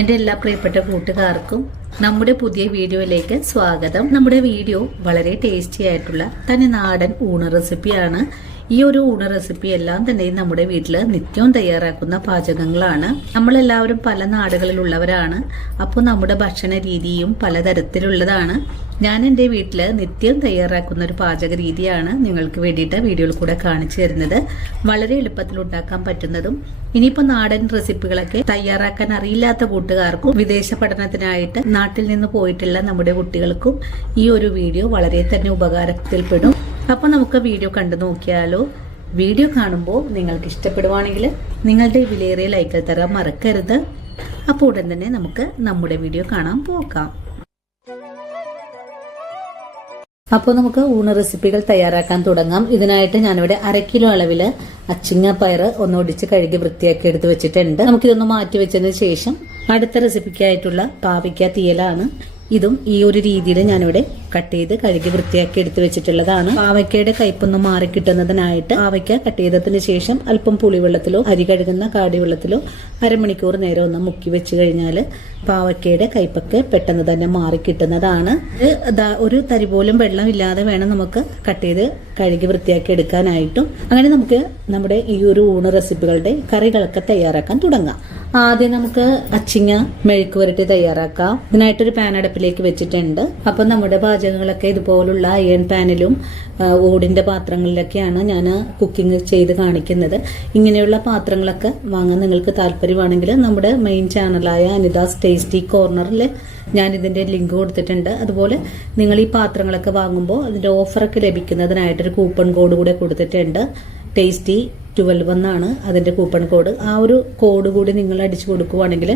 എന്റെ എല്ലാ പ്രിയപ്പെട്ട കൂട്ടുകാർക്കും നമ്മുടെ പുതിയ വീഡിയോയിലേക്ക് സ്വാഗതം. നമ്മുടെ വീഡിയോ വളരെ ടേസ്റ്റി ആയിട്ടുള്ള തനി നാടൻ ഊണ് റെസിപ്പിയാണ്. ഈ ഒരു ഊണ് റെസിപ്പി എല്ലാം തന്നെ നമ്മുടെ വീട്ടിൽ നിത്യവും തയ്യാറാക്കുന്ന പാചകങ്ങളാണ്. നമ്മളെല്ലാവരും പല നാടുകളിലുള്ളവരാണ്. അപ്പോൾ നമ്മുടെ ഭക്ഷണ രീതിയും പലതരത്തിലുള്ളതാണ്. ഞാൻ എൻ്റെ വീട്ടിൽ നിത്യം തയ്യാറാക്കുന്ന ഒരു പാചക രീതിയാണ് നിങ്ങൾക്ക് വേണ്ടിയിട്ട് വീഡിയോയിൽ കൂടെ കാണിച്ചു തരുന്നത്. വളരെ എളുപ്പത്തിൽ ഉണ്ടാക്കാൻ പറ്റുന്നതും ഇനിയിപ്പോൾ നാടൻ റെസിപ്പികളൊക്കെ തയ്യാറാക്കാൻ അറിയില്ലാത്ത കൂട്ടുകാർക്കും വിദേശ പഠനത്തിനായിട്ട് നാട്ടിൽ നിന്ന് പോയിട്ടുള്ള നമ്മുടെ കുട്ടികൾക്കും ഈ ഒരു വീഡിയോ വളരെ തന്നെ ഉപകാരത്തിൽപ്പെടും. അപ്പോൾ നമുക്ക് വീഡിയോ കണ്ടു നോക്കിയാലോ. വീഡിയോ കാണുമ്പോൾ നിങ്ങൾക്ക് ഇഷ്ടപ്പെടുവാണെങ്കിൽ നിങ്ങളുടെ വിലയേറിയ ലൈക്ക് തരാൻ മറക്കരുത്. അപ്പോൾ ഉടൻ തന്നെ നമുക്ക് നമ്മുടെ വീഡിയോ കാണാൻ പോകാം. അപ്പോൾ നമുക്ക് ഊണ് റെസിപ്പികൾ തയ്യാറാക്കാൻ തുടങ്ങാം. ഇതിനായിട്ട് ഞാനിവിടെ 1/2 കിലോ അളവില് അച്ചിങ്ങ പയർ ഒന്നൊടിച്ച് കഴുകി വൃത്തിയാക്കി എടുത്ത് വെച്ചിട്ടുണ്ട്. നമുക്കിതൊന്ന് മാറ്റി വെച്ചതിന് ശേഷം അടുത്ത റെസിപ്പിക്കായിട്ടുള്ള പാവയ്ക്ക തീയലാണ്. ഇതും ഈ ഒരു രീതിയിൽ ഞാനിവിടെ കട്ട് ചെയ്ത് കഴുകി വൃത്തിയാക്കി എടുത്ത് വെച്ചിട്ടുള്ളതാണ്. പാവയ്ക്കയുടെ കയ്പൊന്ന് മാറി കിട്ടുന്നതിനായിട്ട് പാവയ്ക്ക കട്ട് ചെയ്തതിന് ശേഷം അല്പം പുളിവെള്ളത്തിലോ അരി കഴുകുന്ന കാടിവെള്ളത്തിലോ 1/2 മണിക്കൂർ നേരം ഒന്ന് മുക്കി വെച്ച് കഴിഞ്ഞാൽ പാവയ്ക്കയുടെ കയ്പൊക്കെ പെട്ടെന്ന് തന്നെ മാറി കിട്ടുന്നതാണ്. ഒരു തരി പോലും വെള്ളം ഇല്ലാതെ വേണം നമുക്ക് കട്ട് ചെയ്ത് കഴുകി വൃത്തിയാക്കി എടുക്കാനായിട്ടും. അങ്ങനെ നമുക്ക് നമ്മുടെ ഈ ഒരു ഊണ് റെസിപ്പികളുടെ കറികളൊക്കെ തയ്യാറാക്കാൻ തുടങ്ങാം. ആദ്യം നമുക്ക് അച്ചിങ്ങ മെഴുക്ക് വരട്ടി തയ്യാറാക്കാം. ഇതിനായിട്ടൊരു പാൻ അടുപ്പിലേക്ക് വെച്ചിട്ടുണ്ട്. അപ്പൊ നമ്മുടെ പാചകങ്ങളൊക്കെ ഇതുപോലുള്ള അയൺ പാനിലും ഓടിന്റെ പാത്രങ്ങളിലൊക്കെയാണ് ഞാൻ കുക്കിംഗ് ചെയ്ത് കാണിക്കുന്നത്. ഇങ്ങനെയുള്ള പാത്രങ്ങളൊക്കെ വാങ്ങാൻ നിങ്ങൾക്ക് താല്പര്യമാണെങ്കിൽ നമ്മുടെ മെയിൻ ചാനലായ അനിതാസ് ടേസ്റ്റി കോർണറിൽ ഞാൻ ഇതിന്റെ ലിങ്ക് കൊടുത്തിട്ടുണ്ട്. അതുപോലെ നിങ്ങൾ ഈ പാത്രങ്ങളൊക്കെ വാങ്ങുമ്പോൾ അതിന്റെ ഓഫറൊക്കെ ലഭിക്കുന്നതിനായിട്ടൊരു കൂപ്പൺ കോഡ് കൂടെ കൊടുത്തിട്ടുണ്ട്. ടേസ്റ്റി 12 എന്നാണ് അതിന്റെ കൂപ്പൺ കോഡ്. ആ ഒരു കോഡ് കൂടി നിങ്ങൾ അടിച്ചു കൊടുക്കുവാണെങ്കിൽ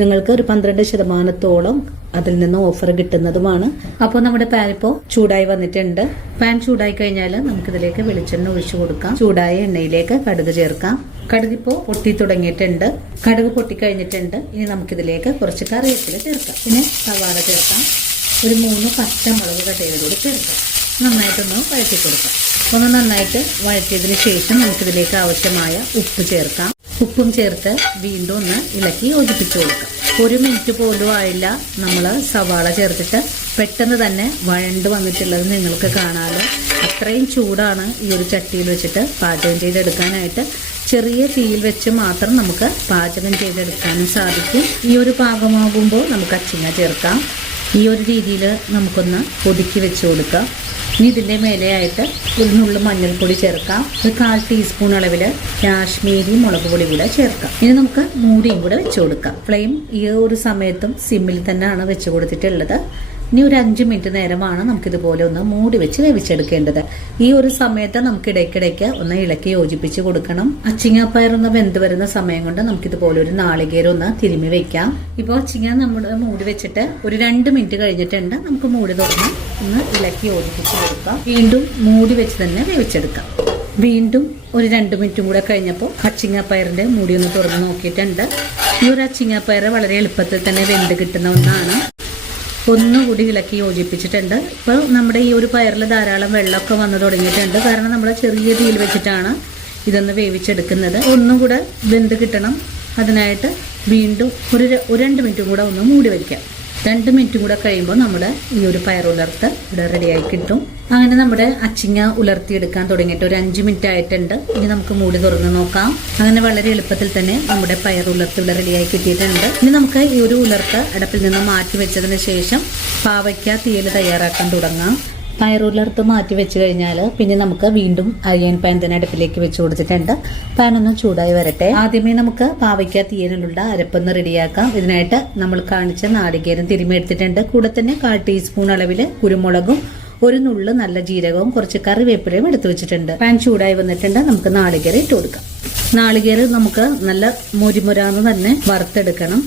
നിങ്ങൾക്ക് ഒരു 12% അതിൽ നിന്ന് ഓഫർ കിട്ടുന്നതുമാണ്. അപ്പോൾ നമ്മുടെ പാൻ ഇപ്പോൾ ചൂടായി വന്നിട്ടുണ്ട്. പാൻ ചൂടായി കഴിഞ്ഞാൽ നമുക്കിതിലേക്ക് വെളിച്ചെണ്ണ ഒഴിച്ചു കൊടുക്കാം. ചൂടായ എണ്ണയിലേക്ക് കടുക് ചേർക്കാം. കടുക് ഇപ്പോൾ പൊട്ടി തുടങ്ങിയിട്ടുണ്ട്. കടുക് പൊട്ടിക്കഴിഞ്ഞിട്ടുണ്ട്. ഇനി നമുക്കിതിലേക്ക് കുറച്ച് കറിവേപ്പില ചേർക്കാം. പിന്നെ സവാള ചേർക്കാം. ഒരു 3 പച്ചമുളക് കട്ട് ചെയ്തതോട് ചേർക്കാം. നന്നായിട്ടൊന്ന് വഴറ്റി കൊടുക്കാം. ഒന്ന് നന്നായിട്ട് വഴറ്റിയതിന് ശേഷം നമുക്കിതിലേക്ക് ആവശ്യമായ ഉപ്പ് ചേർക്കാം. ഉപ്പും ചേർത്ത് വീണ്ടും ഒന്ന് ഇളക്കി യോജിപ്പിച്ചു കൊടുക്കാം. 1 മിനിറ്റ് പോലും ആയില്ല നമ്മൾ സവാള ചേർത്തിട്ട് പെട്ടെന്ന് തന്നെ വഴണ്ട് വന്നിട്ടുള്ളത് നിങ്ങൾക്ക് കാണാമല്ലോ. അത്രയും ചൂടാണ് ഈ ഒരു ചട്ടിയിൽ വെച്ചിട്ട് പാചകം ചെയ്തെടുക്കാനായിട്ട്. ചെറിയ തീയിൽ വെച്ച് മാത്രം നമുക്ക് പാചകം ചെയ്തെടുക്കാനും സാധിക്കും. ഈ ഒരു പാകമാകുമ്പോൾ നമുക്ക് അച്ചിങ്ങ ചേർക്കാം. ഈ ഒരു രീതിയിൽ നമുക്കൊന്ന് ഒതുക്കി വെച്ച് കൊടുക്കാം. ഇനി ഇതിൻ്റെ മേലെയായിട്ട് ഒരു നുള്ളു മഞ്ഞൾപ്പൊടി ചേർക്കാം. ഒരു 1/4 ടീസ്പൂൺ അളവിൽ കാശ്മീരി മുളക് പൊടി കൂടെ ചേർക്കാം. ഇനി നമുക്ക് മൂടിയും കൂടെ വെച്ച് കൊടുക്കാം. ഫ്ലെയിം ഈ ഒരു സമയത്തും സിമ്മിൽ തന്നെയാണ് വെച്ച് കൊടുത്തിട്ടുള്ളത്. ഇനി ഒരു 5 മിനിറ്റ് നേരമാണ് നമുക്കിതുപോലെ ഒന്ന് മൂടി വെച്ച് വേവിച്ചെടുക്കേണ്ടത്. ഈ ഒരു സമയത്ത് നമുക്ക് ഇടയ്ക്കിടയ്ക്ക് ഒന്ന് ഇളക്കി യോജിപ്പിച്ച് കൊടുക്കണം. അച്ചിങ്ങാപ്പയർ ഒന്ന് വെന്ത് വരുന്ന സമയം കൊണ്ട് നമുക്കിതുപോലെ ഒരു നാളികേരം ഒന്ന് തിരുമ്മി വെക്കാം. ഇപ്പോൾ അച്ചിങ്ങ നമ്മുടെ മൂടി വെച്ചിട്ട് ഒരു 2 മിനിറ്റ് കഴിഞ്ഞിട്ടുണ്ട്. നമുക്ക് മൂടി തുറന്ന് ഒന്ന് ഇളക്കി യോജിപ്പിച്ച് കൊടുക്കാം. വീണ്ടും മൂടി വെച്ച് തന്നെ വേവിച്ചെടുക്കാം. വീണ്ടും ഒരു 2 മിനിറ്റും കൂടെ കഴിഞ്ഞപ്പോൾ അച്ചിങ്ങാപ്പയറിന്റെ മൂടി ഒന്ന് തുറന്ന് നോക്കിയിട്ടുണ്ട്. ഈ ഒരു അച്ചിങ്ങാപ്പയർ വളരെ എളുപ്പത്തിൽ തന്നെ വെന്ത് കിട്ടുന്ന ഒന്നാണ്. ഒന്നുകൂടി ഇളക്കി യോജിപ്പിച്ചിട്ടുണ്ട്. ഇപ്പോൾ നമ്മുടെ ഈ ഒരു പയറിൽ ധാരാളം വെള്ളമൊക്കെ വന്നു തുടങ്ങിയിട്ടുണ്ട്. കാരണം നമ്മൾ ചെറിയ തീയിൽ വെച്ചിട്ടാണ് ഇതൊന്ന് വേവിച്ചെടുക്കുന്നത്. ഒന്നും കൂടെ വെന്ത് കിട്ടണം. അതിനായിട്ട് വീണ്ടും ഒരു 2 മിനിറ്റും കൂടെ ഒന്ന് മൂടി വയ്ക്കാം. 2 മിനിറ്റും കൂടെ കഴിയുമ്പോൾ നമ്മുടെ ഈ ഒരു പയർ ഉലർത്ത് ഇവിടെ റെഡിയായി കിട്ടും. അങ്ങനെ നമ്മുടെ അച്ചിങ്ങ ഉലർത്തിയെടുക്കാൻ തുടങ്ങിയിട്ട് ഒരു 5 മിനിറ്റ് ആയിട്ടുണ്ട്. ഇനി നമുക്ക് മൂടി തുറന്ന് നോക്കാം. അങ്ങനെ വളരെ എളുപ്പത്തിൽ തന്നെ നമ്മുടെ പയർ ഉലർത്ത് ഇവിടെ റെഡിയായി കിട്ടിയിട്ടുണ്ട്. ഇനി നമുക്ക് ഈ ഒരു ഉലർത്ത് അടുപ്പിൽ നിന്ന് മാറ്റി വെച്ചതിന് ശേഷം പാവയ്ക്ക തീയൽ തയ്യാറാക്കാൻ തുടങ്ങാം. പയറുലർത്ത് മാറ്റി വെച്ച് കഴിഞ്ഞാൽ പിന്നെ നമുക്ക് വീണ്ടും അയൺ പാൻ തന്നെ അടുപ്പിലേക്ക് വെച്ച് കൊടുത്തിട്ടുണ്ട്. പാൻ ഒന്ന് ചൂടായി വരട്ടെ. ആദ്യമേ നമുക്ക് പാവയ്ക്ക തീയലിനുള്ള അരപ്പൊന്ന് റെഡിയാക്കാം. ഇതിനായിട്ട് നമ്മൾ കാണിച്ച നാളികേരം തിരുമ്മി എടുത്തിട്ടുണ്ട്. കൂടെ തന്നെ 1/4 ടീസ്പൂൺ അളവിൽ കുരുമുളകും ഒരു നുള്ളു നല്ല ജീരകവും കുറച്ച് കറിവേപ്പിലയും എടുത്തു വെച്ചിട്ടുണ്ട്. പാൻ ചൂടായി വന്നിട്ടുണ്ട്. നമുക്ക് നാളികേരം ഇട്ട് കൊടുക്കാം. നാളികേരം നമുക്ക് നല്ല മുരിമുരാന്ന് തന്നെ വറുത്തെടുക്കണം.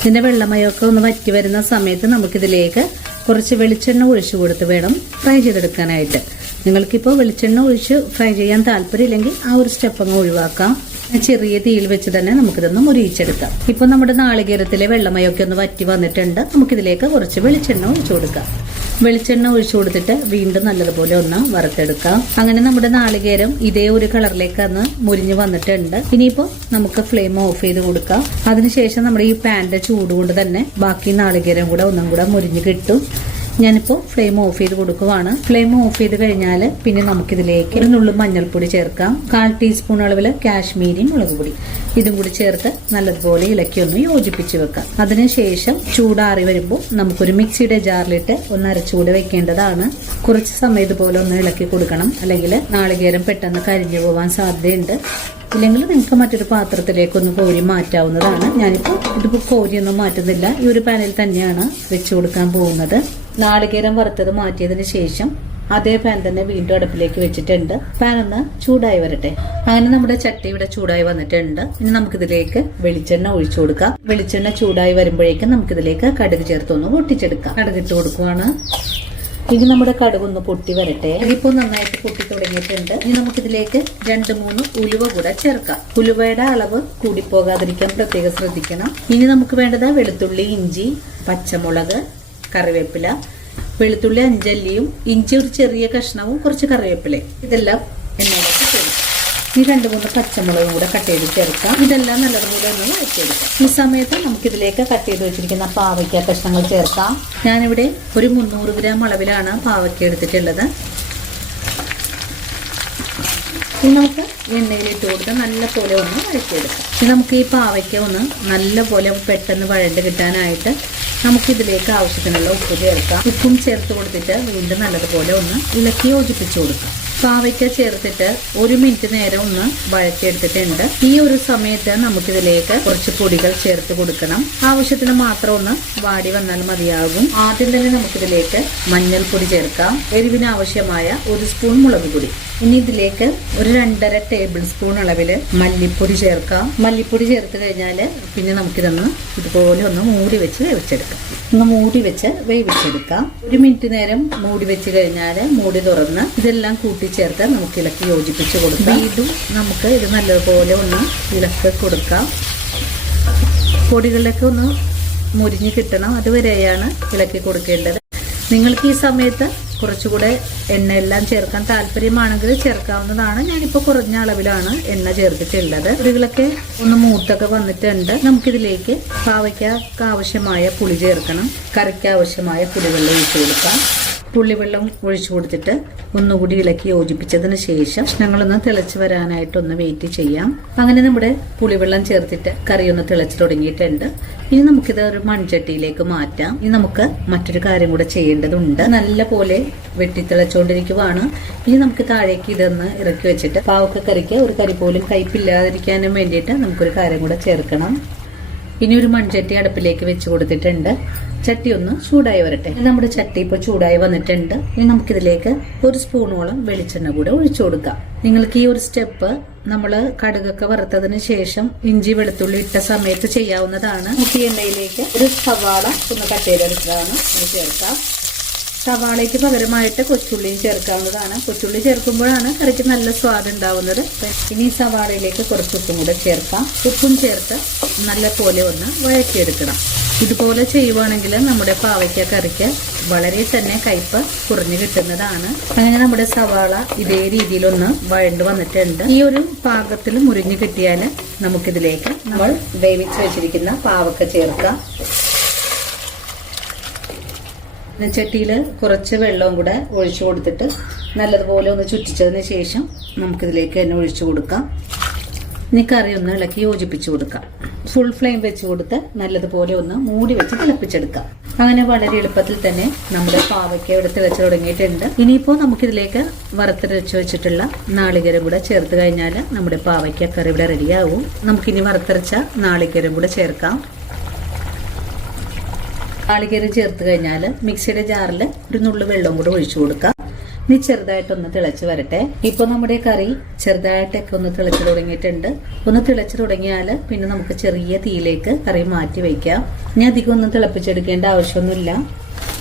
ഇതിന്റെ വെള്ളമയൊക്കെ ഒന്ന് വറ്റി വരുന്ന സമയത്ത് നമുക്കിതിലേക്ക് കുറച്ച് വെളിച്ചെണ്ണ ഒഴിച്ചു കൊടുത്ത് വേണം ഫ്രൈ ചെയ്തെടുക്കാനായിട്ട്. നിങ്ങൾക്കിപ്പോൾ വെളിച്ചെണ്ണ ഒഴിച്ച് ഫ്രൈ ചെയ്യാൻ താല്പര്യമില്ലെങ്കിൽ ആ ഒരു സ്റ്റെപ്പ് അങ്ങ് ഒഴിവാക്കാം. ചെറിയ തീയിൽ വെച്ച് തന്നെ നമുക്കിതൊന്ന് മുരിയിച്ചെടുക്കാം. ഇപ്പോൾ നമ്മുടെ നാളികേരത്തിലെ വെള്ളമയൊക്കെ ഒന്ന് വറ്റി വന്നിട്ടുണ്ട്. നമുക്കിതിലേക്ക് കുറച്ച് വെളിച്ചെണ്ണ ഒഴിച്ചു കൊടുക്കാം. വെളിച്ചെണ്ണ ഒഴിച്ചു കൊടുത്തിട്ട് വീണ്ടും നല്ലതുപോലെ ഒന്ന് വറുത്തെടുക്കാം. അങ്ങനെ നമ്മുടെ നാളികേരം ഇതേ ഒരു കളിലേക്ക് ഒന്ന് മുരിഞ്ഞ് വന്നിട്ടുണ്ട്. ഇനിയിപ്പോ നമുക്ക് ഫ്ലെയിം ഓഫ് ചെയ്ത് കൊടുക്കാം. അതിനുശേഷം നമ്മുടെ ഈ പാന്റെ ചൂട് കൊണ്ട് തന്നെ ബാക്കി നാളികേരം കൂടെ ഒന്നും കൂടെ മുരിഞ്ഞ് കിട്ടും. ഞാനിപ്പോൾ ഫ്ലെയിം ഓഫ് ചെയ്ത് കൊടുക്കുവാണ്. ഫ്ലെയിം ഓഫ് ചെയ്ത് കഴിഞ്ഞാൽ പിന്നെ നമുക്കിതിലേക്ക് ഒരു നുള്ളു മഞ്ഞൾപ്പൊടി ചേർക്കാം. 1/4 ടീസ്പൂൺ അളവിൽ കാശ്മീരി മുളക് പൊടി ഇതും കൂടി ചേർത്ത് നല്ലതുപോലെ ഇളക്കി ഒന്ന് യോജിപ്പിച്ച് വെക്കാം. അതിനുശേഷം ചൂടാറി വരുമ്പോൾ നമുക്കൊരു മിക്സിയുടെ ജാറിലിട്ട് ഒന്ന് അരച്ചുകൂടെ വെക്കേണ്ടതാണ്. കുറച്ച് സമയം ഇതുപോലെ ഒന്ന് ഇളക്കി കൊടുക്കണം, അല്ലെങ്കിൽ നാളികേരം പെട്ടെന്ന് കരിഞ്ഞു പോവാൻ സാധ്യതയുണ്ട്. ഇല്ലെങ്കിൽ നിങ്ങൾക്ക് മറ്റൊരു പാത്രത്തിലേക്കൊന്ന് കോരി മാറ്റാവുന്നതാണ്. ഞാനിപ്പോൾ ഇതിപ്പോൾ കോരിയൊന്നും മാറ്റുന്നില്ല, ഈ ഒരു പാനിൽ തന്നെയാണ് വെച്ചു കൊടുക്കാൻ പോകുന്നത്. നാളികേരം വറുത്തത് മാറ്റിയതിന് ശേഷം അതേ പാൻ തന്നെ വീണ്ടും അടുപ്പിലേക്ക് വെച്ചിട്ടുണ്ട്. പാൻ ഒന്ന് ചൂടായി വരട്ടെ. അങ്ങനെ നമ്മുടെ ചട്ടി ഇവിടെ ചൂടായി വന്നിട്ടുണ്ട്. ഇനി നമുക്കിതിലേക്ക് വെളിച്ചെണ്ണ ഒഴിച്ചു കൊടുക്കാം. വെളിച്ചെണ്ണ ചൂടായി വരുമ്പോഴേക്കും നമുക്കിതിലേക്ക് കടുക് ചേർത്തൊന്ന് പൊട്ടിച്ചെടുക്കാം. കടുകിട്ട് കൊടുക്കുവാണ്. ഇനി നമ്മുടെ കടുകൊന്ന് പൊട്ടി വരട്ടെ. ഇതിപ്പോ നന്നായിട്ട് പൊട്ടി തുടങ്ങിയിട്ടുണ്ട്. ഇനി നമുക്കിതിലേക്ക് 2-3 ഉലുവ കൂടെ ചേർക്കാം. ഉലുവയുടെ അളവ് കൂടിപ്പോകാതിരിക്കാൻ പ്രത്യേകം ശ്രദ്ധിക്കണം. ഇനി നമുക്ക് വേണ്ടത് വെളുത്തുള്ളി, ഇഞ്ചി, പച്ചമുളക്, കറിവേപ്പില. വെളുത്തുള്ളി 5 അല്ലിയും ഇഞ്ചി ഒരു ചെറിയ കഷ്ണവും കുറച്ച് കറിവേപ്പില ഇതെല്ലാം എണ്ണയിലേക്ക് ചേർക്കാം. ഈ 2-3 പച്ചമുളകും കൂടെ കട്ട് ചെയ്ത് ചേർക്കാം. ഇതെല്ലാം നല്ലതുപോലെ ഒന്ന് വഴറ്റിയെടുക്കാം. ഈ സമയത്ത് നമുക്കിതിലേക്ക് കട്ട് ചെയ്ത് വെച്ചിരിക്കുന്ന പാവയ്ക്ക കഷ്ണങ്ങൾ ചേർക്കാം. ഞാനിവിടെ ഒരു 300 ഗ്രാം അളവിലാണ് പാവയ്ക്ക എടുത്തിട്ടുള്ളത്. ഇനി നമുക്ക് എണ്ണയിലിട്ട് കൊടുത്ത് നല്ലപോലെ ഒന്ന് വഴറ്റിയെടുക്കാം. ഇനി നമുക്ക് ഈ പാവയ്ക്ക ഒന്ന് നല്ലപോലെ പെട്ടെന്ന് വഴണ്ട് കിട്ടാനായിട്ട് നമുക്കിതിലേക്ക് ആവശ്യത്തിനുള്ള ഉപ്പ് ചേർക്കാം. ഉപ്പും ചേർത്ത് കൊടുത്തിട്ട് വീണ്ടും നല്ലതുപോലെ ഒന്ന് ഇളക്കി യോജിപ്പിച്ചു കൊടുക്കാം. പാവയ്ക്ക ചേർത്തിട്ട് 1 മിനിറ്റ് നേരം ഒന്ന് വഴറ്റിയെടുത്തിട്ടുണ്ട്. ഈ ഒരു സമയത്ത് നമുക്കിതിലേക്ക് കുറച്ച് പൊടികൾ ചേർത്ത് കൊടുക്കണം. ആവശ്യത്തിന് മാത്രം ഒന്ന് വാടി വന്നാൽ മതിയാകും. ആദ്യം തന്നെ നമുക്കിതിലേക്ക് മഞ്ഞൾപ്പൊടി ചേർക്കാം. എരിവിന് ആവശ്യമായ 1 സ്പൂൺ മുളക് പൊടി. ഇനി ഇതിലേക്ക് ഒരു 2.5 ടേബിൾ സ്പൂൺ അളവില് മല്ലിപ്പൊടി ചേർക്കാം. മല്ലിപ്പൊടി ചേർത്ത് കഴിഞ്ഞാൽ പിന്നെ നമുക്കിതൊന്ന് ഇതുപോലെ ഒന്ന് മൂടി വെച്ച് വേവിച്ചെടുക്കാം. ഒന്ന് മൂടി വെച്ച് വേവിച്ചെടുക്കാം. 1 മിനിറ്റ് നേരം മൂടി വെച്ച് കഴിഞ്ഞാൽ മൂടി തുറന്ന് ഇതെല്ലാം കൂട്ടിച്ചേർത്ത് നമുക്ക് ഇളക്കി യോജിപ്പിച്ച് കൊടുക്കാം. വീണ്ടും നമുക്ക് ഇത് നല്ലതുപോലെ ഒന്ന് ഇളക്കി കൊടുക്കാം. പൊടികളിലൊക്കെ ഒന്ന് മുരിഞ്ഞ് കിട്ടണം, അതുവരെയാണ് ഇളക്കി കൊടുക്കേണ്ടത്. നിങ്ങൾക്ക് ഈ സമയത്ത് കുറച്ചുകൂടെ എണ്ണയെല്ലാം ചേർക്കാൻ താല്പര്യമാണെങ്കിൽ ചേർക്കാവുന്നതാണ്. ഞാനിപ്പോൾ കുറഞ്ഞ അളവിലാണ് എണ്ണ ചേർത്തിട്ടുള്ളത്. പൊടികളൊക്കെ ഒന്ന് മൂത്തൊക്കെ വന്നിട്ടുണ്ട്. നമുക്കിതിലേക്ക് പാവയ്ക്ക് ആവശ്യമായ പുളി ചേർക്കണം. കറിക്ക് ആവശ്യമായ പുളിവെള്ളം ഒഴിച്ചു കൊടുക്കാം. പുളിവെള്ളം ഒഴിച്ചു കൊടുത്തിട്ട് ഒന്നുകൂടി ഇളക്കി യോജിപ്പിച്ചതിന് ശേഷം കഷ്ണങ്ങളൊന്ന് തിളച്ച് വരാനായിട്ടൊന്ന് വെയിറ്റ് ചെയ്യാം. അങ്ങനെ നമ്മുടെ പുളിവെള്ളം ചേർത്തിട്ട് കറി ഒന്ന് തിളച്ച് തുടങ്ങിയിട്ടുണ്ട്. ഇനി നമുക്കിത് ഒരു മൺചട്ടിയിലേക്ക് മാറ്റാം. ഇനി നമുക്ക് മറ്റൊരു കാര്യം കൂടെ ചെയ്യേണ്ടതുണ്ട്. നല്ല പോലെ വെട്ടിത്തിളച്ചുകൊണ്ടിരിക്കുവാണ്. ഇനി നമുക്ക് താഴേക്ക് ഇതൊന്ന് ഇറക്കി വെച്ചിട്ട് പാവക്ക കറിക്ക് ഒരു കറി പോലും കയ്പില്ലാതിരിക്കാനും വേണ്ടിയിട്ട് നമുക്കൊരു കാര്യം കൂടെ ചേർക്കണം. ഇനി ഒരു മൺചട്ടി അടുപ്പിലേക്ക് വെച്ച് കൊടുത്തിട്ടുണ്ട്. ചട്ടി ഒന്ന് ചൂടായി വരട്ടെ. നമ്മുടെ ചട്ടി ഇപ്പോൾ ചൂടായി വന്നിട്ടുണ്ട്. ഇനി നമുക്കിതിലേക്ക് 1 സ്പൂണോളം വെളിച്ചെണ്ണ കൂടെ ഒഴിച്ചു കൊടുക്കാം. നിങ്ങൾക്ക് ഈ ഒരു സ്റ്റെപ്പ് നമ്മൾ കടുകൊക്കെ വറുത്തതിന് ശേഷം ഇഞ്ചി വെളുത്തുള്ളി ഇട്ട സമയത്ത് ചെയ്യാവുന്നതാണ്. നമുക്ക് ഈ എണ്ണയിലേക്ക് ഒരു സവാള ഒന്ന് കട്ട് ചെയ്തെടുത്തതാണ് ഇത് ചേർക്കാം. സവാളയ്ക്ക് പകരമായിട്ട് കൊച്ചുള്ളിയും ചേർക്കാവുന്നതാണ്. കൊച്ചുള്ളി ചേർക്കുമ്പോഴാണ് കറിക്ക് നല്ല സ്വാദ് ഉണ്ടാവുന്നത്. ഇനി സവാളയിലേക്ക് കുറച്ച് ഉപ്പും കൂടെ ചേർക്കാം. ഉപ്പും ചേർത്ത് നല്ല പോലെ ഒന്ന് വഴറ്റിയെടുക്കണം. ഇതുപോലെ ചെയ്യുവാണെങ്കിൽ നമ്മുടെ പാവയ്ക്ക കറിക്ക് വളരെ തന്നെ കയ്പ് കുറഞ്ഞു കിട്ടുന്നതാണ്. അങ്ങനെ നമ്മുടെ സവാള ഇതേ രീതിയിലൊന്ന് വഴണ്ട് വന്നിട്ടുണ്ട്. ഈ ഒരു പാകത്തിൽ മുരിഞ്ഞു കിട്ടിയാൽ നമുക്കിതിലേക്ക് നമ്മൾ വേവിച്ച് വെച്ചിരിക്കുന്ന പാവക്ക ചേർക്കാം. ചട്ടിയിൽ കുറച്ച് വെള്ളവും കൂടെ ഒഴിച്ചു കൊടുത്തിട്ട് നല്ലതുപോലെ ഒന്ന് ചുറ്റിച്ചതിന് ശേഷം നമുക്കിതിലേക്ക് തന്നെ ഒഴിച്ചു കൊടുക്കാം. ഇനി കറി ഒന്ന് ഇളക്കി യോജിപ്പിച്ചു കൊടുക്കാം. ഫുൾ ഫ്ലെയിം വെച്ച് കൊടുത്ത് നല്ലതുപോലെ ഒന്ന് മൂടി വെച്ച് തിളപ്പിച്ചെടുക്കാം. അങ്ങനെ വളരെ എളുപ്പത്തിൽ തന്നെ നമ്മുടെ പാവയ്ക്ക ഇവിടെ തിളച്ചു തുടങ്ങിയിട്ടുണ്ട്. ഇനിയിപ്പോൾ നമുക്കിതിലേക്ക് വറുത്തരച്ച് വെച്ചിട്ടുള്ള നാളികേരം കൂടെ ചേർത്ത് കഴിഞ്ഞാൽ നമ്മുടെ പാവയ്ക്ക കറി ഇവിടെ റെഡിയാവും. നമുക്കിനി വറുത്തരച്ച നാളികേരം കൂടെ ചേർക്കാം. നാളികേരം ചേർത്ത് കഴിഞ്ഞാൽ മിക്സിയുടെ ജാറിൽ ഒരു നുള്ളു വെള്ളവും കൂടെ ഒഴിച്ചു കൊടുക്കാം. ഇനി ചെറുതായിട്ടൊന്ന് തിളച്ച് വരട്ടെ. ഇപ്പോൾ നമ്മുടെ കറി ചെറുതായിട്ടൊക്കെ ഒന്ന് തിളച്ച് തുടങ്ങിയിട്ടുണ്ട്. ഒന്ന് തിളച്ച് തുടങ്ങിയാൽ പിന്നെ നമുക്ക് ചെറിയ തീയിലേക്ക് കറി മാറ്റി വയ്ക്കാം. ഇനി അധികം ഒന്നും തിളപ്പിച്ചെടുക്കേണ്ട ആവശ്യമൊന്നുമില്ല.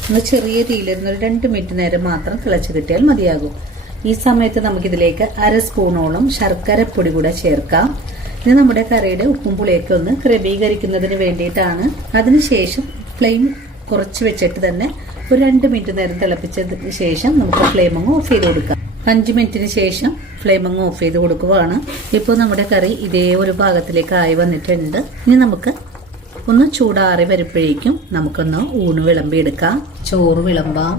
ഒന്ന് ചെറിയ തീയിലിരുന്ന് ഒരു 2 മിനിറ്റ് നേരം മാത്രം തിളച്ച് കിട്ടിയാൽ മതിയാകും. ഈ സമയത്ത് നമുക്കിതിലേക്ക് 1/2 സ്പൂണോളം ശർക്കരപ്പൊടി കൂടെ ചേർക്കാം. ഇത് നമ്മുടെ കറിയുടെ ഉപ്പും പുളിയൊക്കെ ഒന്ന് ക്രമീകരിക്കുന്നതിന് വേണ്ടിയിട്ടാണ്. അതിനുശേഷം ഫ്ലെയിം കുറച്ച് വെച്ചിട്ട് തന്നെ ഒരു 2 മിനിറ്റ് നേരം തിളപ്പിച്ചതിന് ശേഷം നമുക്ക് ഫ്ലെയിം അങ്ങ് ഓഫ് ചെയ്ത് കൊടുക്കാം. 5 മിനിറ്റിന് ശേഷം ഫ്ലെയിം അങ്ങ് ഓഫ് ചെയ്ത് കൊടുക്കുകയാണ്. ഇപ്പോൾ നമ്മുടെ കറി ഇതേ ഒരു ഭാഗത്തിലേക്ക് ആയി വന്നിട്ടുണ്ട്. ഇനി നമുക്ക് ഒന്ന് ചൂടാറി വരുമ്പോഴേക്കും നമുക്കൊന്ന് ഊണ് വിളമ്പിയെടുക്കാം. ചോറ് വിളമ്പാം.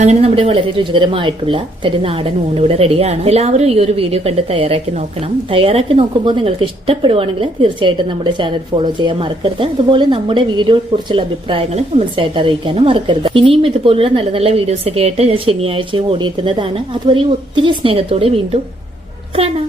അങ്ങനെ നമ്മുടെ വളരെ രുചികരമായിട്ടുള്ള നാടൻ ഊണ് ഇവിടെ റെഡിയാണ്. എല്ലാവരും ഈ ഒരു വീഡിയോ കണ്ട് തയ്യാറാക്കി നോക്കണം. തയ്യാറാക്കി നോക്കുമ്പോൾ നിങ്ങൾക്ക് ഇഷ്ടപ്പെടുവാണെങ്കിൽ തീർച്ചയായിട്ടും നമ്മുടെ ചാനൽ ഫോളോ ചെയ്യാൻ മറക്കരുത്. അതുപോലെ നമ്മുടെ വീഡിയോയെ കുറിച്ചുള്ള അഭിപ്രായങ്ങൾ കമന്റ്സ് ആയിട്ട് അറിയിക്കാനും മറക്കരുത്. ഇനിയും ഇതുപോലുള്ള നല്ല നല്ല വീഡിയോസ് ഒക്കെ ആയിട്ട് ഞാൻ ശനിയാഴ്ചയും ഓടിയെത്തുന്നതാണ്. അതുവരെ ഒത്തിരി സ്നേഹത്തോടെ വീണ്ടും കാണാം.